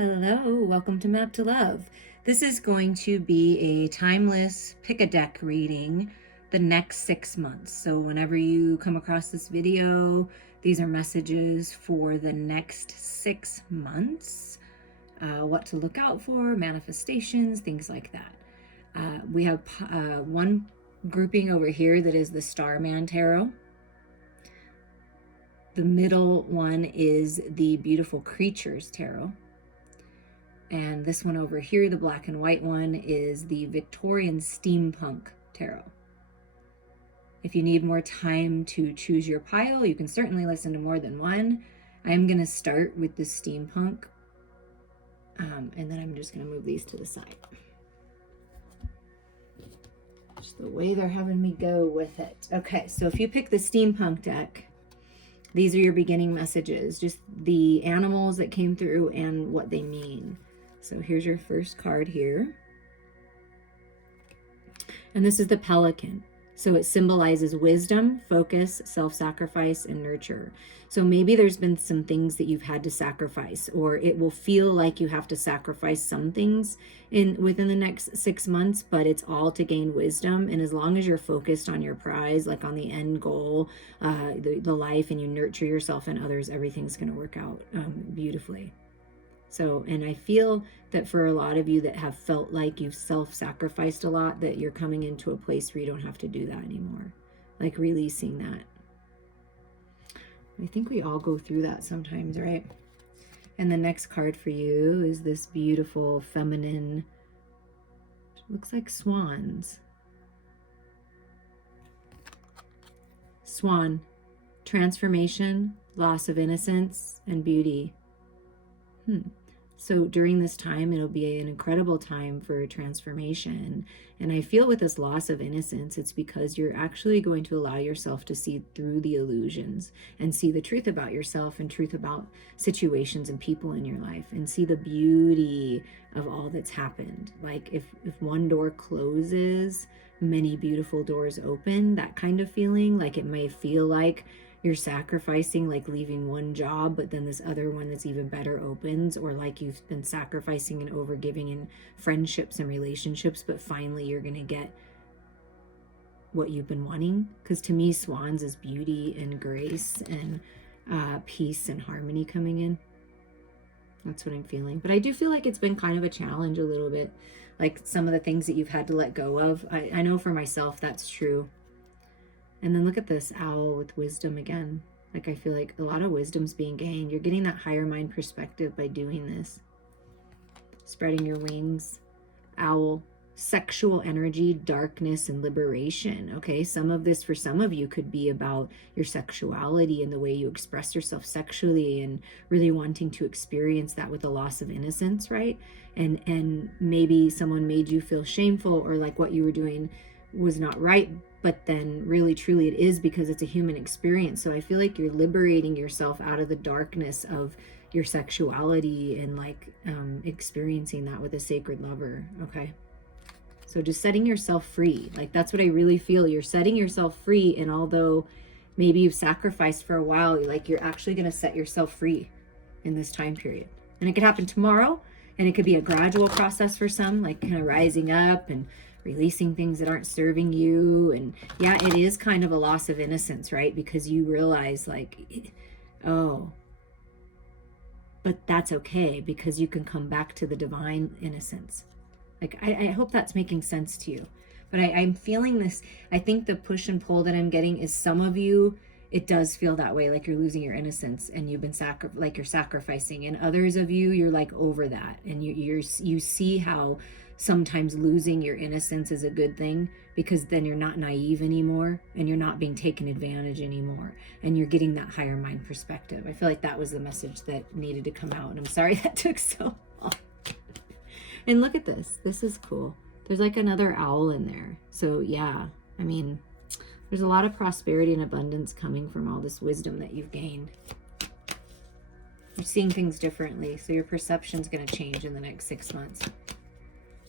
Hello, welcome to Map to Love. This is going to be a timeless pick a deck reading the next 6 months. So whenever you come across this video, these are messages for the next 6 months. What to look out for, manifestations, things like that. We have one grouping over here that is the Starman Tarot. The middle one is the Beautiful Creatures Tarot. And this one over here, the black and white one, is the Victorian Steampunk Tarot. If you need more time to choose your pile, you can certainly listen to more than one. I'm going to start with the Steampunk, and then I'm just going to move these to the side. Just the way they're having me go with it. Okay, so if you pick the Steampunk deck, these are your beginning messages, just the animals that came through and what they mean. So here's your first card here. And this is the pelican. So it symbolizes wisdom, focus, self-sacrifice, and nurture. So maybe there's been some things that you've had to sacrifice, or it will feel like you have to sacrifice some things within the next 6 months, but it's all to gain wisdom. And as long as you're focused on your prize, like on the end goal, the life, and you nurture yourself and others, everything's going to work out beautifully. So, and I feel that for a lot of you that have felt like you've self-sacrificed a lot, that you're coming into a place where you don't have to do that anymore. Like releasing that. I think we all go through that sometimes, right? And the next card for you is this beautiful feminine, looks like swans. Swan, transformation, loss of innocence, and beauty. So during this time, it'll be an incredible time for transformation. And I feel with this loss of innocence, it's because you're actually going to allow yourself to see through the illusions and see the truth about yourself and truth about situations and people in your life, and see the beauty of all that's happened. Like if one door closes, many beautiful doors open, that kind of feeling. Like it may feel like you're sacrificing, like leaving one job, but then this other one that's even better opens, or like you've been sacrificing and overgiving in friendships and relationships, but finally you're going to get what you've been wanting. Because to me, swans is beauty and grace and peace and harmony coming in. That's what I'm feeling. But I do feel like it's been kind of a challenge a little bit, like some of the things that you've had to let go of. I know for myself that's true. And then look at this owl with wisdom again. Like I feel like a lot of wisdom's being gained. You're getting that higher mind perspective by doing this. Spreading your wings. Owl. Sexual energy, darkness, and liberation. Okay, some of this for some of you could be about your sexuality and the way you express yourself sexually, and really wanting to experience that with the loss of innocence, right? And maybe someone made you feel shameful, or like what you were doing was not right, but then really truly it is, because it's a human experience. So I feel like you're liberating yourself out of the darkness of your sexuality and like experiencing that with a sacred lover. Okay, so just setting yourself free, like that's what I really feel. You're setting yourself free, and although maybe you've sacrificed for a while, like you're actually going to set yourself free in this time period. And it could happen tomorrow, and it could be a gradual process for some, like kind of rising up and releasing things that aren't serving you. And yeah, it is kind of a loss of innocence, right? Because you realize like, oh, but that's okay, because you can come back to the divine innocence. Like, I hope that's making sense to you. But I'm feeling this. I think the push and pull that I'm getting is some of you, it does feel that way, like you're losing your innocence and you've been like you're sacrificing. And others of you, you're like over that, and you see how sometimes losing your innocence is a good thing, because then you're not naive anymore, and you're not being taken advantage anymore, and you're getting that higher mind perspective. I feel like that was the message that needed to come out, and I'm sorry that took so long. And look at this. This is cool. There's like another owl in there. So yeah, I mean, there's a lot of prosperity and abundance coming from all this wisdom that you've gained. You're seeing things differently, so your perception's going to change in the next 6 months.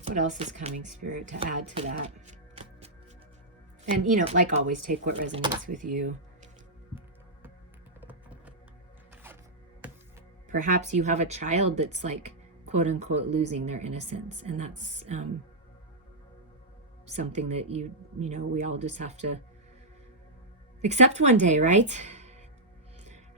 What else is coming, Spirit, to add to that? And, you know, like always, take what resonates with you. Perhaps you have a child that's like quote unquote losing their innocence. And that's something that we all just have to accept one day, right?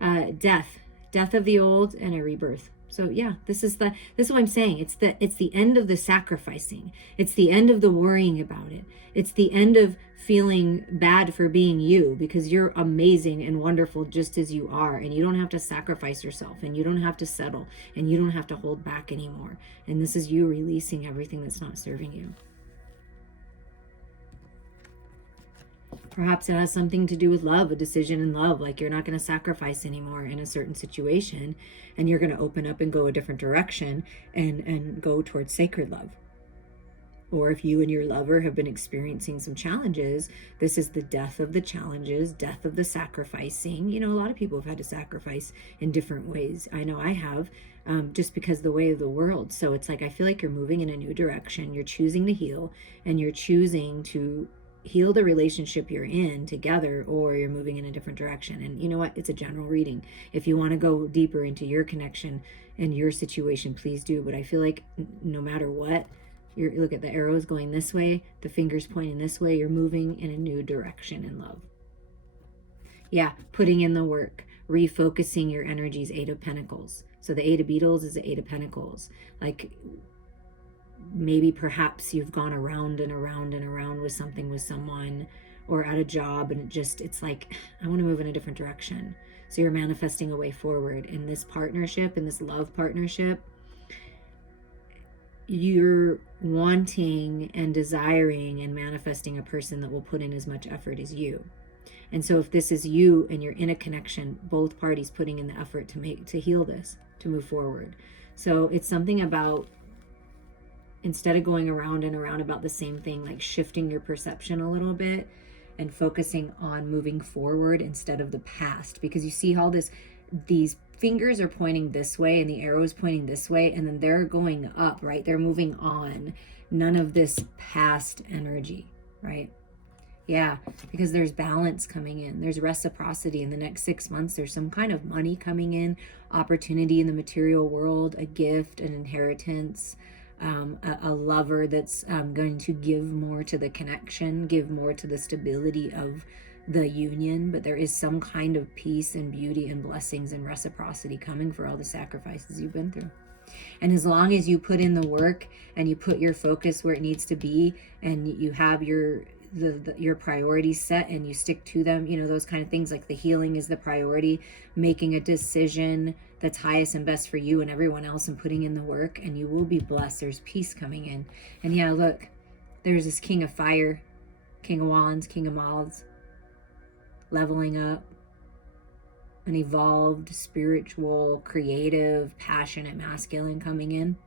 Death of the old and a rebirth. So yeah, this is what I'm saying. It's the end of the sacrificing. It's the end of the worrying about it. It's the end of feeling bad for being you, because you're amazing and wonderful just as you are, and you don't have to sacrifice yourself, and you don't have to settle, and you don't have to hold back anymore. And this is you releasing everything that's not serving you. Perhaps it has something to do with love, a decision in love, like you're not going to sacrifice anymore in a certain situation, and you're going to open up and go a different direction and go towards sacred love. Or if you and your lover have been experiencing some challenges, this is the death of the challenges, death of the sacrificing. A lot of people have had to sacrifice in different ways. I know I have, just because of the way of the world. So it's like, I feel like you're moving in a new direction. You're choosing to heal, and you're choosing to heal the relationship you're in together, or you're moving in a different direction. And you know what? It's a general reading. If you want to go deeper into your connection and your situation, please do. But I feel like no matter what, look at the arrows going this way, the fingers pointing this way, you're moving in a new direction in love. Yeah, putting in the work, refocusing your energies, 8 of Pentacles. So the 8 of Beetles is the 8 of Pentacles. Like, maybe perhaps you've gone around and around and around with something, with someone, or at a job, and it's like, I want to move in a different direction. So you're manifesting a way forward in this partnership, in this love partnership. You're wanting and desiring and manifesting a person that will put in as much effort as you. And so if this is you and you're in a connection, both parties putting in the effort to heal this, to move forward. So it's something about, instead of going around and around about the same thing, like shifting your perception a little bit and focusing on moving forward instead of the past. Because you see how these fingers are pointing this way and the arrows pointing this way, and then they're going up, right? They're moving on. None of this past energy, right? Yeah, because there's balance coming in. There's reciprocity in the next 6 months. There's some kind of money coming in, opportunity in the material world, a gift, an inheritance, a lover that's going to give more to the connection, give more to the stability of the union. But there is some kind of peace and beauty and blessings and reciprocity coming for all the sacrifices you've been through. And as long as you put in the work and you put your focus where it needs to be, and you have your priorities set and you stick to them, those kind of things, like the healing is the priority, making a decision that's highest and best for you and everyone else, and putting in the work, and you will be blessed. There's peace coming in. And yeah, look, there's this King of Fire, King of Wands, King of Mouths, leveling up, an evolved, spiritual, creative, passionate masculine coming in,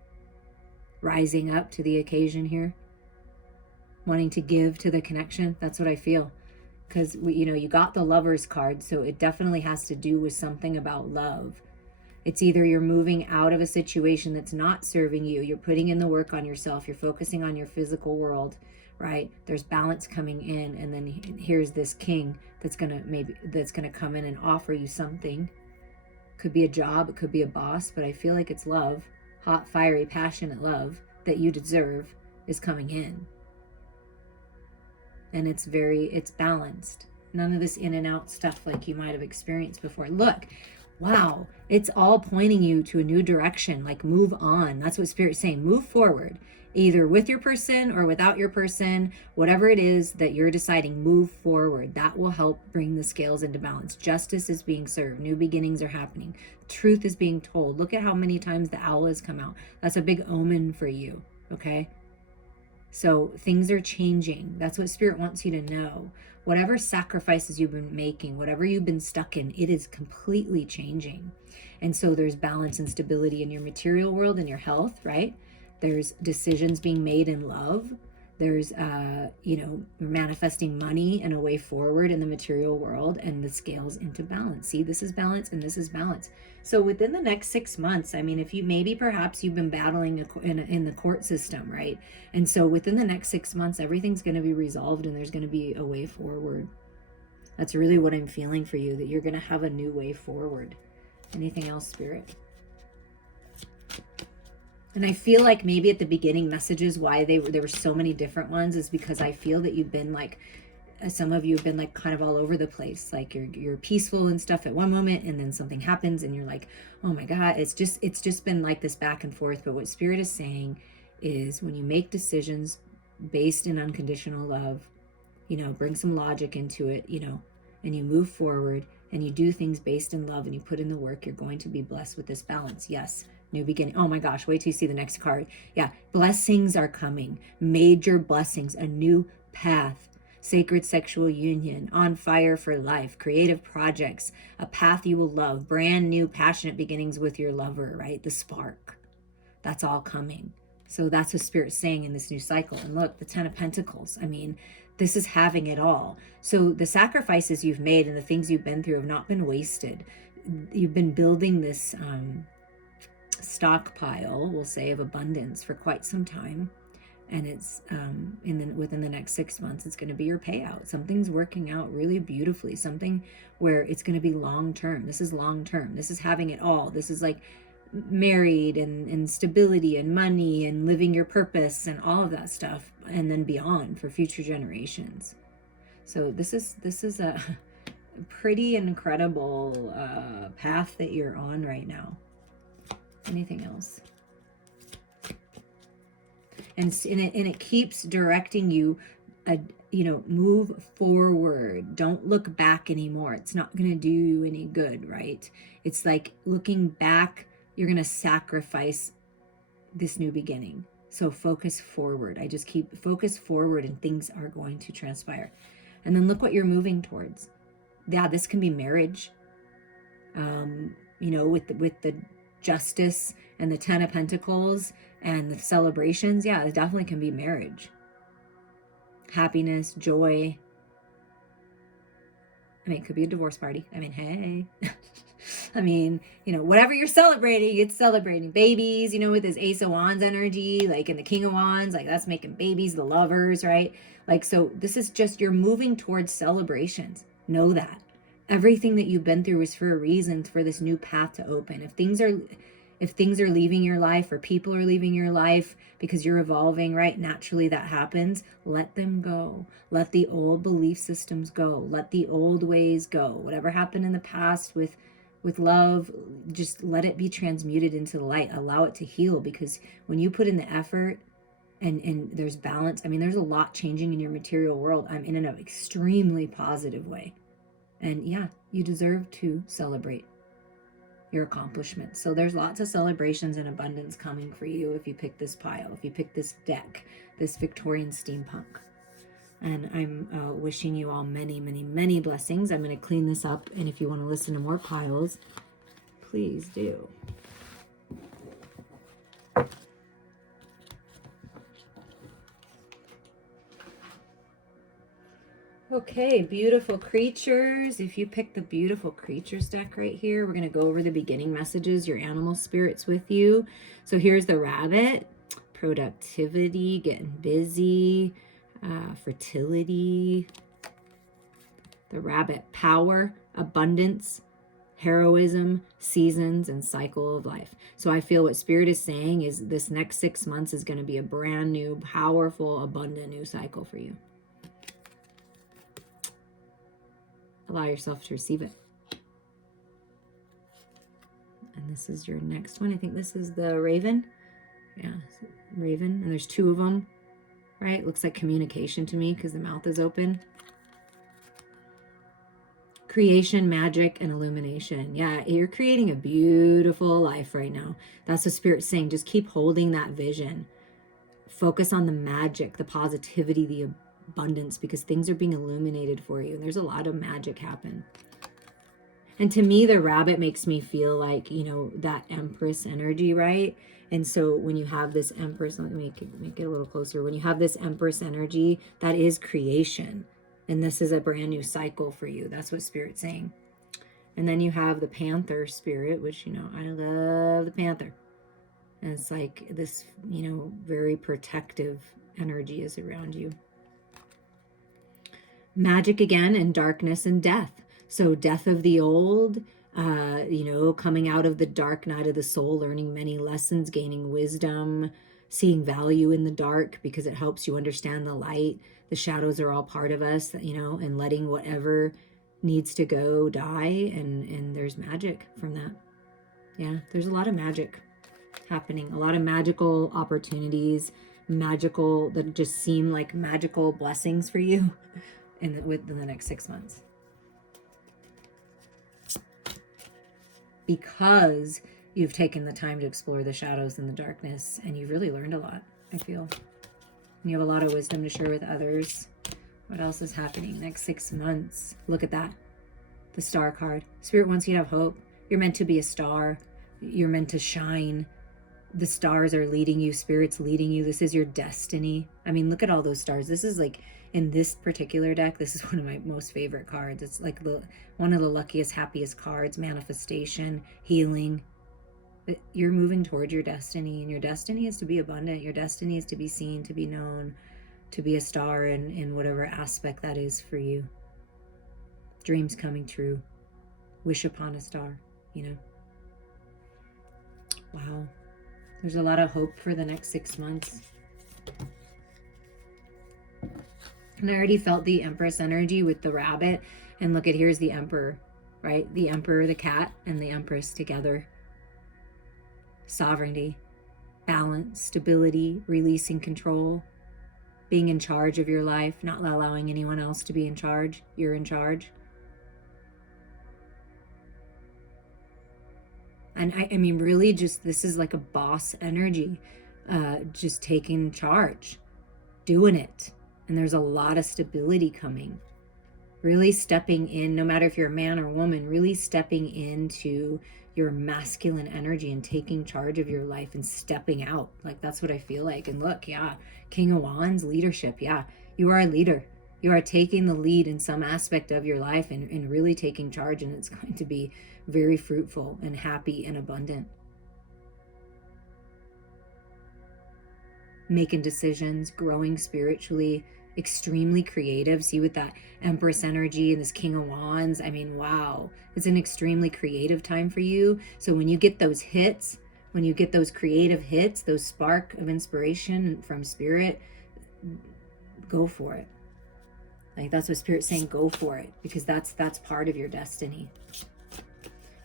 rising up to the occasion here, wanting to give to the connection. That's what I feel. Because you got the Lover's card, so it definitely has to do with something about love. It's either you're moving out of a situation that's not serving you, you're putting in the work on yourself, you're focusing on your physical world, right? There's balance coming in, and then here's this king that's gonna come in and offer you something. Could be a job, it could be a boss, but I feel like it's love, hot, fiery, passionate love that you deserve is coming in. And it's balanced. None of this in and out stuff like you might have experienced before. Look, wow, it's all pointing you to a new direction. Like, move on. That's what Spirit's saying. Move forward, either with your person or without your person. Whatever it is that you're deciding, move forward. That will help bring the scales into balance. Justice is being served. New beginnings are happening. Truth is being told. Look at how many times the owl has come out. That's a big omen for you, okay? So things are changing. That's what Spirit wants you to know. Whatever sacrifices you've been making, whatever you've been stuck in, it is completely changing. And so there's balance and stability in your material world and your health, right? There's decisions being made in love. There's, manifesting money and a way forward in the material world, and the scales into balance. See, this is balance and this is balance. So within the next 6 months, I mean, if you perhaps you've been battling in the court system, right? And so within the next 6 months, everything's going to be resolved and there's going to be a way forward. That's really what I'm feeling for you, that you're going to have a new way forward. Anything else, Spirit? And I feel like maybe at the beginning messages, why there were so many different ones, is because I feel that you've been like, some of you have been like kind of all over the place. Like you're peaceful and stuff at one moment, and then something happens and you're like, oh my God, it's just been like this back and forth. But what Spirit is saying is, when you make decisions based in unconditional love, bring some logic into it, and you move forward and you do things based in love and you put in the work, you're going to be blessed with this balance. Yes. New beginning. Oh my gosh, wait till you see the next card. Yeah, blessings are coming. Major blessings, a new path, sacred sexual union, on fire for life, creative projects, a path you will love, brand new passionate beginnings with your lover, right? The spark. That's all coming. So that's what Spirit's saying in this new cycle. And look, the 10 of Pentacles. I mean, this is having it all. So the sacrifices you've made and the things you've been through have not been wasted. You've been building this stockpile, we'll say, of abundance for quite some time. And it's within the next 6 months, it's going to be your payout. Something's working out really beautifully. Something where it's going to be long term. This is long term. This is having it all. This is like married and stability and money and living your purpose and all of that stuff, and then beyond for future generations. So this is a pretty incredible path that you're on right now. Anything else? And it keeps directing you, move forward. Don't look back anymore. It's not going to do you any good, right? It's like looking back, you're going to sacrifice this new beginning. So focus forward. I just keep focus forward and things are going to transpire. And then look what you're moving towards. Yeah, this can be marriage. With the justice and the 10 of Pentacles and the celebrations. Yeah, it definitely can be marriage. Happiness, joy. I mean, it could be a divorce party. I mean, hey. I mean, whatever you're celebrating, it's celebrating. Babies, with this Ace of Wands energy, like in the King of Wands, like that's making babies, the lovers, right? Like, so this is just, you're moving towards celebrations. Know that. Everything that you've been through is for a reason, for this new path to open. If things are leaving your life, or people are leaving your life because you're evolving, right? Naturally that happens. Let them go. Let the old belief systems go. Let the old ways go. Whatever happened in the past with love, just let it be transmuted into the light. Allow it to heal, because when you put in the effort and there's balance, I mean, there's a lot changing in your material world. I'm in an extremely positive way. And yeah, you deserve to celebrate your accomplishments. So there's lots of celebrations and abundance coming for you if you pick this pile, if you pick this deck, this Victorian Steampunk. And I'm wishing you all many, many, many blessings. I'm going to clean this up. And if you want to listen to more piles, please do. Okay, beautiful creatures. If you pick the beautiful creatures deck right here, we're going to go over the beginning messages, your animal spirits with you. So here's the rabbit, productivity, getting busy, fertility. The rabbit, power, abundance, heroism, seasons, and cycle of life. So I feel what Spirit is saying is this next 6 months is going to be a brand new, powerful, abundant new cycle for you. Allow yourself to receive it. And this is your next one. I think this is the raven. Yeah, raven. And there's 2 of them, right? Looks like communication to me because the mouth is open. Creation, magic, and illumination. Yeah, you're creating a beautiful life right now. That's what Spirit's saying. Just keep holding that vision. Focus on the magic, the positivity, the abundance, because things are being illuminated for you. And there's a lot of magic happen. And to me, the rabbit makes me feel like, that Empress energy, right? And so when you have this Empress, let me make it a little closer. When you have this Empress energy, that is creation. And this is a brand new cycle for you. That's what Spirit's saying. And then you have the Panther spirit, which, I love the Panther. And it's like this, very protective energy is around you. Magic again, and darkness and death. So death of the old, You know, coming out of the dark night of the soul, learning many lessons, gaining wisdom, seeing value in the dark because it helps you understand the light. The shadows are all part of us, you know, and letting whatever needs to go die, and there's magic from that. Yeah, there's a lot of magic happening, a lot of magical opportunities, magical that just seem like magical blessings for you within the next 6 months. Because you've taken the time to explore the shadows and the darkness, and you've really learned a lot, I feel. And you have a lot of wisdom to share with others. What else is happening next 6 months? Look at that. The star card. Spirit wants you to have hope. You're meant to be a star. You're meant to shine. The stars are leading you. Spirit's leading you. This is your destiny. I mean, look at all those stars. This is like, in this particular deck, this is one of my most favorite cards. It's like one of the luckiest, happiest cards. Manifestation, healing. You're moving towards your destiny, and your destiny is to be abundant. Your destiny is to be seen, to be known, to be a star in whatever aspect that is for you. Dreams coming true. Wish upon a star, you know. Wow. There's a lot of hope for the next 6 months. And I already felt the Empress energy with the rabbit. And look at, here's the Emperor, right? The Emperor, the cat, and the Empress together. Sovereignty, balance, stability, releasing control, being in charge of your life, not allowing anyone else to be in charge. You're in charge. And I mean, really just, this is like a boss energy, just taking charge, doing it. And there's a lot of stability coming. Really stepping in, no matter if you're a man or woman, really stepping into your masculine energy and taking charge of your life and stepping out. Like, that's what I feel like. And look, yeah, King of Wands, leadership. Yeah, you are a leader. You are taking the lead in some aspect of your life and really taking charge. And it's going to be very fruitful and happy and abundant. Making decisions, growing spiritually, extremely creative. See, with that Empress energy and this King of Wands, I mean, wow, it's an extremely creative time for you. So when you get those hits, when you get those creative hits, those spark of inspiration from Spirit, go for it. Like, that's what Spirit's saying, go for it, because that's part of your destiny.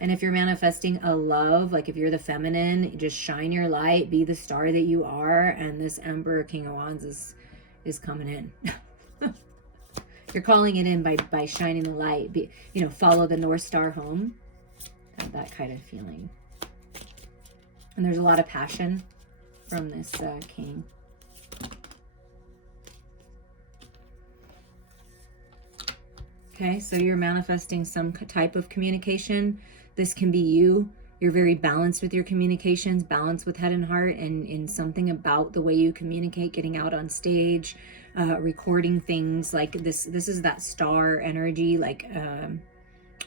And if you're manifesting a love, like if you're the feminine, just shine your light, be the star that you are. And this Emperor, King of Wands is coming in. You're calling it in by shining the light. Follow the North Star home. That kind of feeling. And there's a lot of passion from this king. Okay, so you're manifesting some type of communication. This can be you. You're very balanced with your communications, balanced with head and heart, and something about the way you communicate, getting out on stage, recording things. Like this is that star energy, like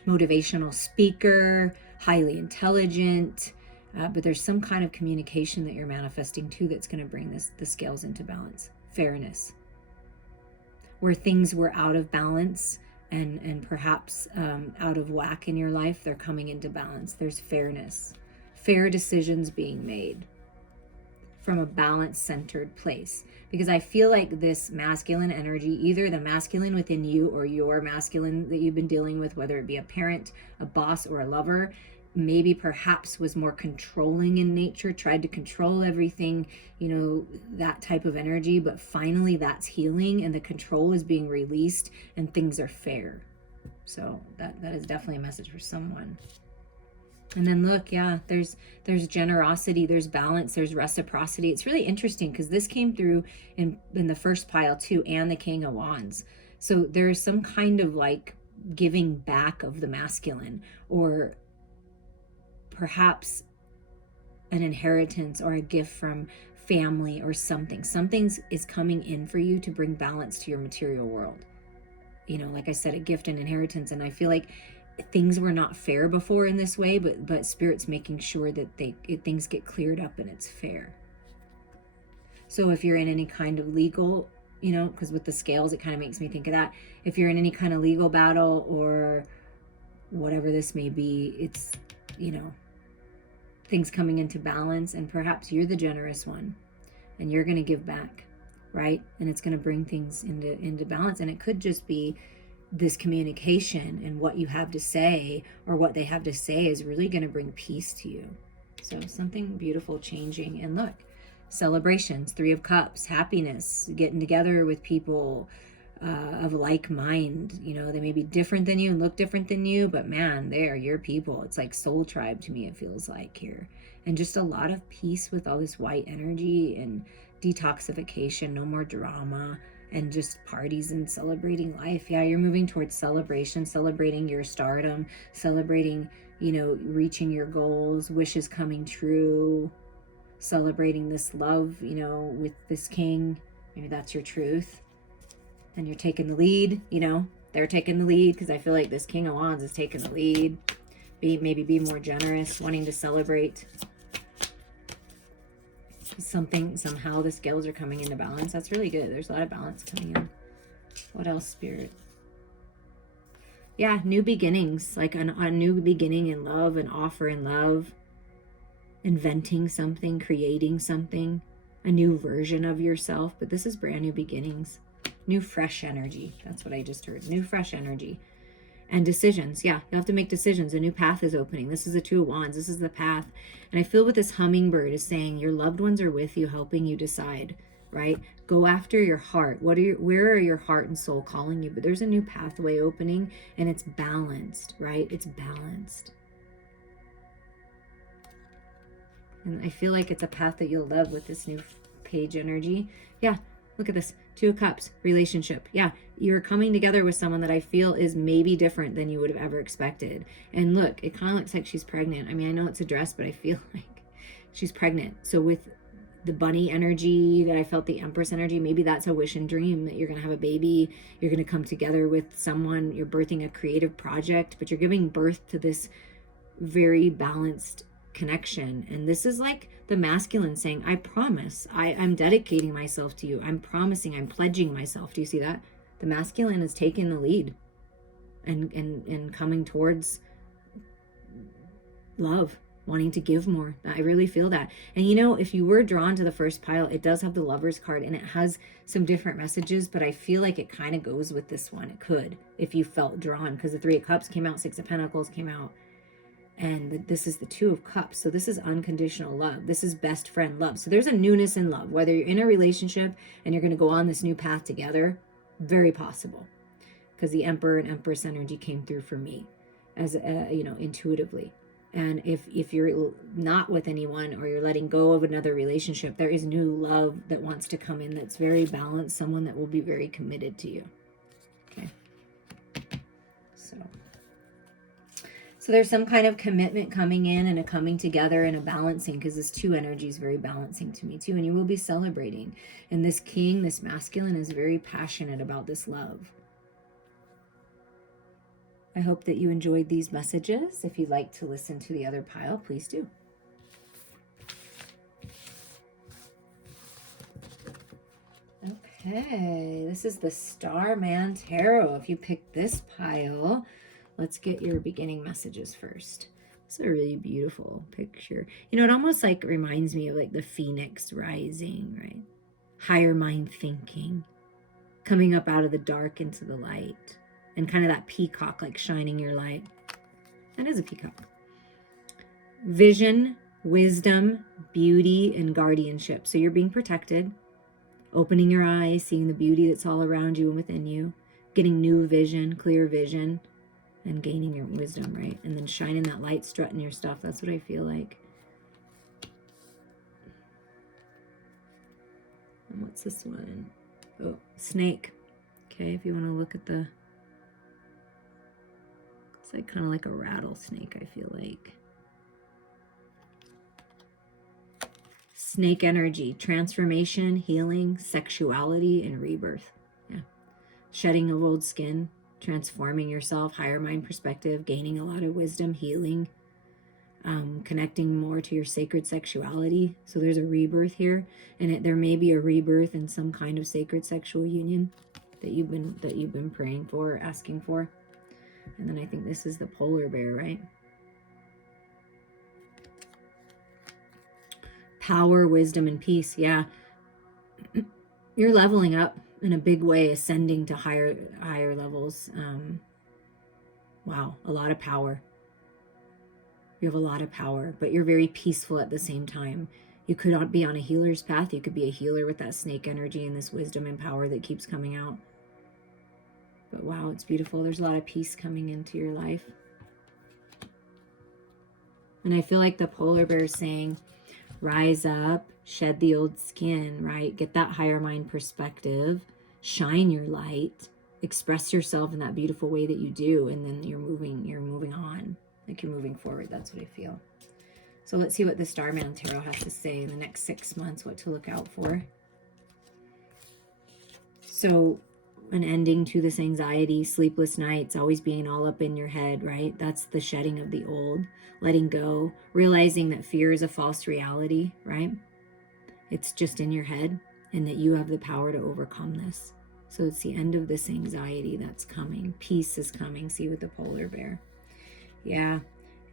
motivational speaker, highly intelligent, but there's some kind of communication that you're manifesting too that's going to bring the scales into balance. Fairness. Where things were out of balance, and perhaps out of whack in your life, they're coming into balance. There's fairness, fair decisions being made from a balance-centered place. Because I feel like this masculine energy, either the masculine within you or your masculine that you've been dealing with, whether it be a parent, a boss, or a lover, maybe perhaps was more controlling in nature, tried to control everything, that type of energy. But finally that's healing and the control is being released and things are fair. So that is definitely a message for someone. And then look, yeah, there's generosity, there's balance, there's reciprocity. It's really interesting because this came through in the first pile too, and the King of Wands. So there's some kind of like giving back of the masculine, or perhaps an inheritance or a gift from family or something. Something is coming in for you to bring balance to your material world. Like I said, a gift and inheritance. And I feel like things were not fair before in this way, but Spirit's making sure that things get cleared up and it's fair. So if you're in any kind of legal, because with the scales, it kind of makes me think of that. If you're in any kind of legal battle or whatever this may be, it's, you know, things coming into balance, and perhaps you're the generous one and you're going to give back, right? And it's going to bring things into balance. And it could just be this communication, and what you have to say or what they have to say is really going to bring peace to you. So something beautiful changing. And look, celebrations, 3 of Cups, happiness, getting together with people of like mind. You know, they may be different than you and look different than you, but man, they are your people. It's like soul tribe to me, it feels like here. And just a lot of peace with all this white energy and detoxification, no more drama, and just parties and celebrating life. Yeah, you're moving towards celebration, celebrating your stardom, celebrating, you know, reaching your goals, wishes coming true, celebrating this love, you know, with this king. Maybe that's your truth. And you're taking the lead, you know, they're taking the lead, because I feel like this King of Wands is taking the lead. Maybe be more generous, wanting to celebrate something. Somehow the scales are coming into balance. That's really good. There's a lot of balance coming in. What else, Spirit? Yeah, new beginnings, like a new beginning in love, an offer in love, inventing something, creating something, a new version of yourself. But this is brand new beginnings, new fresh energy. That's what I just heard. New fresh energy. And decisions. Yeah, you have to make decisions. A new path is opening. This is the 2 of Wands. This is the path. And I feel what this hummingbird is saying, your loved ones are with you, helping you decide, right? Go after your heart. Where are your heart and soul calling you? But there's a new pathway opening, and it's balanced, right? It's balanced. And I feel like it's a path that you'll love with this new page energy. Yeah, look at this. 2 of Cups, relationship. Yeah, you're coming together with someone that I feel is maybe different than you would have ever expected. And look, it kind of looks like she's pregnant. I mean, I know it's a dress, but I feel like she's pregnant. So with the bunny energy that I felt, the Empress energy, maybe that's a wish and dream that you're going to have a baby. You're going to come together with someone. You're birthing a creative project, but you're giving birth to this very balanced connection. And this is like the masculine saying, I promise, I'm dedicating myself to you. I'm promising, I'm pledging myself. Do you see that? The masculine is taking the lead and coming towards love, wanting to give more. I really feel that. And you know, if you were drawn to the first pile, it does have the Lover's card, and it has some different messages, but I feel like it kind of goes with this one. It could, if you felt drawn, because the 3 of Cups came out, 6 of Pentacles came out, and this is the 2 of Cups. So this is unconditional love. This is best friend love. So there's a newness in love, whether you're in a relationship and you're going to go on this new path together. Very possible, because the Emperor and Empress energy came through for me as you know, intuitively. And if you're not with anyone, or you're letting go of another relationship, there is new love that wants to come in, that's very balanced, someone that will be very committed to you. Okay. So there's some kind of commitment coming in, and a coming together and a balancing, because this 2 energy is very balancing to me too. And you will be celebrating. And this king, this masculine, is very passionate about this love. I hope that you enjoyed these messages. If you'd like to listen to the other pile, please do. Okay, this is the Starman Tarot. If you picked this pile, let's get your beginning messages first. It's a really beautiful picture. You know, it almost like reminds me of like the phoenix rising, right? Higher mind thinking, coming up out of the dark into the light, and kind of that peacock, like shining your light. That is a peacock. Vision, wisdom, beauty, and guardianship. So you're being protected, opening your eyes, seeing the beauty that's all around you and within you, getting new vision, clear vision, and gaining your wisdom, right? And then shining that light, strutting your stuff. That's what I feel like. And what's this one? Oh, snake. Okay, if you want to look at the... It's like kind of like a rattlesnake, I feel like. Snake energy, transformation, healing, sexuality, and rebirth. Yeah. Shedding of old skin, transforming yourself, higher mind perspective, gaining a lot of wisdom, healing, connecting more to your sacred sexuality. So there's a rebirth here, and there may be a rebirth in some kind of sacred sexual union that you've been praying for, asking for. And then I think this is the polar bear, right? Power, wisdom, and peace. Yeah. You're leveling up in a big way, ascending to higher levels. Wow, a lot of power. You have a lot of power, but you're very peaceful at the same time. You could not be on a healer's path. You could be a healer with that snake energy and this wisdom and power that keeps coming out. But wow, it's beautiful. There's a lot of peace coming into your life. And I feel like the polar bear is saying, rise up, shed the old skin, right? Get that higher mind perspective, shine your light, express yourself in that beautiful way that you do, and then you're moving on. Like you're moving forward. That's what I feel. So let's see what the Starman Tarot has to say in the next 6 months, what to look out for. So an ending to this anxiety, sleepless nights, always being all up in your head, right? That's the shedding of the old, letting go, realizing that fear is a false reality, right? It's just in your head, and that you have the power to overcome this. So it's the end of this anxiety that's coming. Peace is coming. See with the polar bear. Yeah.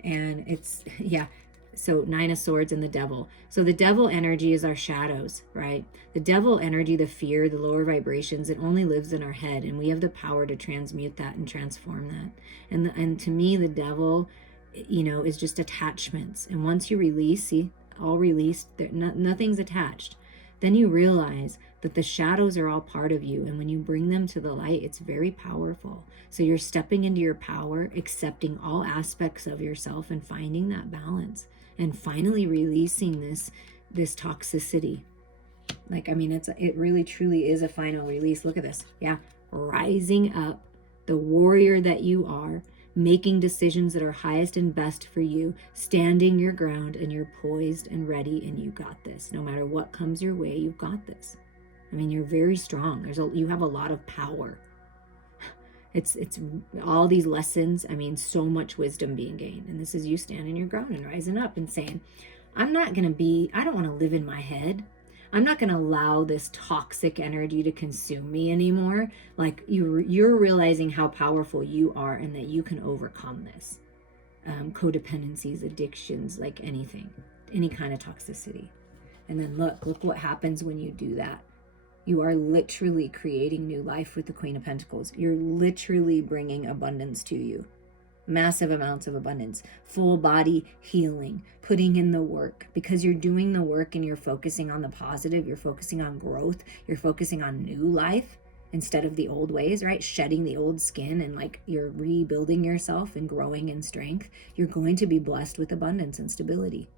And it's, yeah. So 9 of Swords and the devil. So the devil energy is our shadows, right? The devil energy, the fear, the lower vibrations, it only lives in our head, and we have the power to transmute that and transform that. And to me, the devil, you know, is just attachments. And once you release, see, all released, nothing's attached. Then you realize that the shadows are all part of you. And when you bring them to the light, it's very powerful. So you're stepping into your power, accepting all aspects of yourself and finding that balance. And finally releasing this toxicity. Like, I mean, it really truly is a final release. Look at this. Yeah. Rising up, the warrior that you are, making decisions that are highest and best for you, standing your ground, and you're poised and ready, and you got this. No matter what comes your way, you've got this. I mean, you're very strong. You have a lot of power. It's all these lessons. I mean, so much wisdom being gained. And this is you standing your ground and rising up and saying, I don't want to live in my head. I'm not going to allow this toxic energy to consume me anymore. Like you're realizing how powerful you are and that you can overcome this. Codependencies, addictions, like anything, any kind of toxicity. And then look what happens when you do that. You are literally creating new life with the Queen of Pentacles. You're literally bringing abundance to you. Massive amounts of abundance, full body healing, putting in the work, because you're doing the work and you're focusing on the positive, you're focusing on growth, you're focusing on new life instead of the old ways, right? Shedding the old skin, and like you're rebuilding yourself and growing in strength. You're going to be blessed with abundance and stability.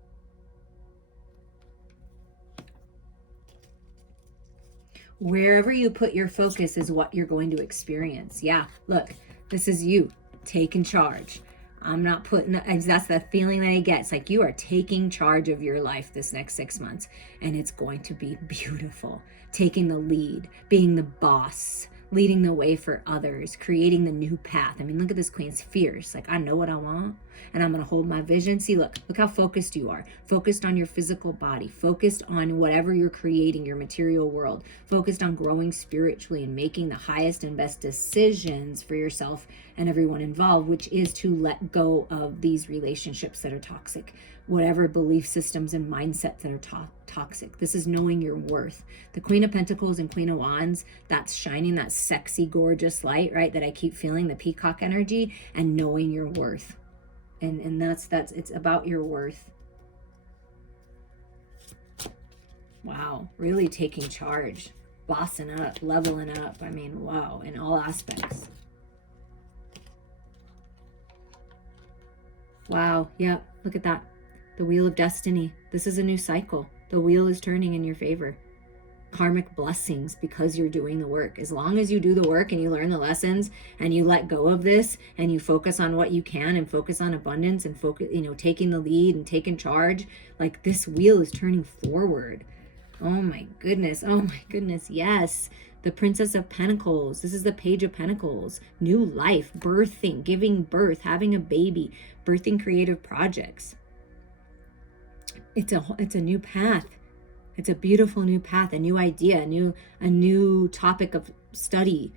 Wherever you put your focus is what you're going to experience. Yeah, look, this is you taking charge. I'm not putting, that's the feeling that I get. It's like you are taking charge of your life this next 6 months, and it's going to be beautiful. Taking the lead, being the boss, leading the way for others, creating the new path. I mean, look at this queen's fierce. Like, I know what I want, and I'm going to hold my vision. See, look how focused you are. Focused on your physical body, focused on whatever you're creating, your material world, focused on growing spiritually and making the highest and best decisions for yourself and everyone involved, which is to let go of these relationships that are toxic, whatever belief systems and mindsets that are toxic. This is knowing your worth. The Queen of Pentacles and Queen of Wands, that's shining that sexy, gorgeous light, right? That I keep feeling, the peacock energy, and knowing your worth. And that's it's about your worth. Wow, really taking charge, bossing up, leveling up. I mean, wow, in all aspects. Wow, yeah, look at that. The Wheel of Destiny. This is a new cycle. The wheel is turning in your favor. Karmic blessings because you're doing the work. As long as you do the work and you learn the lessons and you let go of this and you focus on what you can and focus on abundance and focus, taking the lead and taking charge, like this wheel is turning forward. Oh my goodness. Oh my goodness. Yes. The Princess of Pentacles. This is the Page of Pentacles. New life, birthing, giving birth, having a baby, birthing creative projects. It's a new path. It's a beautiful new path, a new idea, a new topic of study,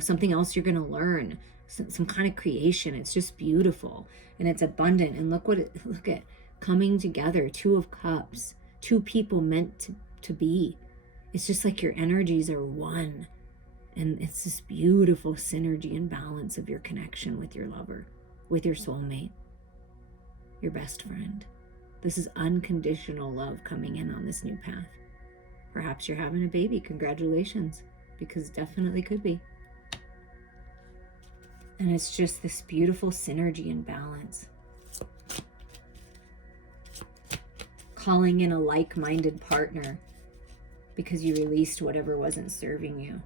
something else you're going to learn. some kind of creation. It's just beautiful and it's abundant. And look at coming together, 2 of Cups, 2 people meant to be. It's just like your energies are one. And it's this beautiful synergy and balance of your connection with your lover, with your soulmate, your best friend. This is unconditional love coming in on this new path. Perhaps you're having a baby. Congratulations, because definitely could be. And it's just this beautiful synergy and balance. Calling in a like-minded partner because you released whatever wasn't serving you.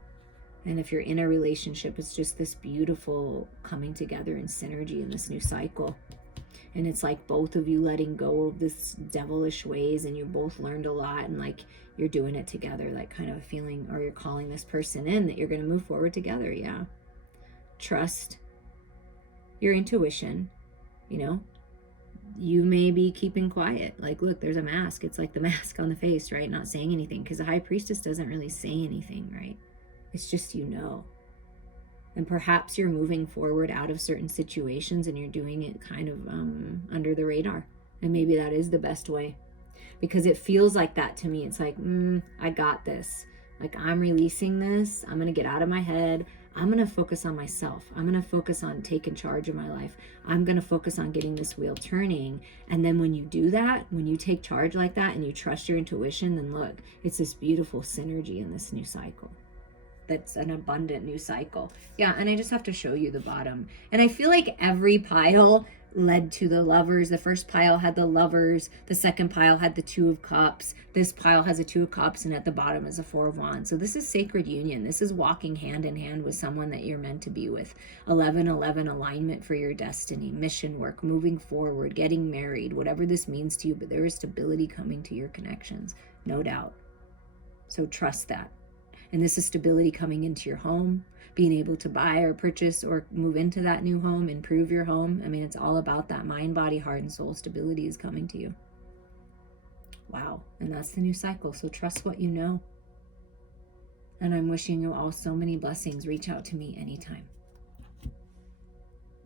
And if you're in a relationship, it's just this beautiful coming together in synergy in this new cycle. And it's like both of you letting go of this devilish ways, and you both learned a lot, and like you're doing it together, like kind of a feeling, or you're calling this person in that you're going to move forward together. Yeah. Trust your intuition. You know, you may be keeping quiet. Like, look, there's a mask. It's like the mask on the face, right? Not saying anything, because the high priestess doesn't really say anything, right? It's just, you know. And perhaps you're moving forward out of certain situations and you're doing it kind of under the radar. And maybe that is the best way, because it feels like that to me. It's like, I got this. Like, I'm releasing this. I'm going to get out of my head. I'm going to focus on myself. I'm going to focus on taking charge of my life. I'm going to focus on getting this wheel turning. And then when you do that, when you take charge like that and you trust your intuition, then look, it's this beautiful synergy in this new cycle. That's an abundant new cycle. Yeah, and I just have to show you the bottom. And I feel like every pile led to the Lovers. The first pile had the Lovers. The second pile had the 2 of Cups. This pile has a 2 of Cups, and at the bottom is a 4 of Wands. So this is sacred union. This is walking hand in hand with someone that you're meant to be with. 11-11 alignment for your destiny, mission work, moving forward, getting married, whatever this means to you. But there is stability coming to your connections, no doubt. So trust that. And this is stability coming into your home, being able to buy or purchase or move into that new home, improve your home. I mean, it's all about that mind, body, heart, and soul. Stability is coming to you. Wow. And that's the new cycle. So trust what you know. And I'm wishing you all so many blessings. Reach out to me anytime.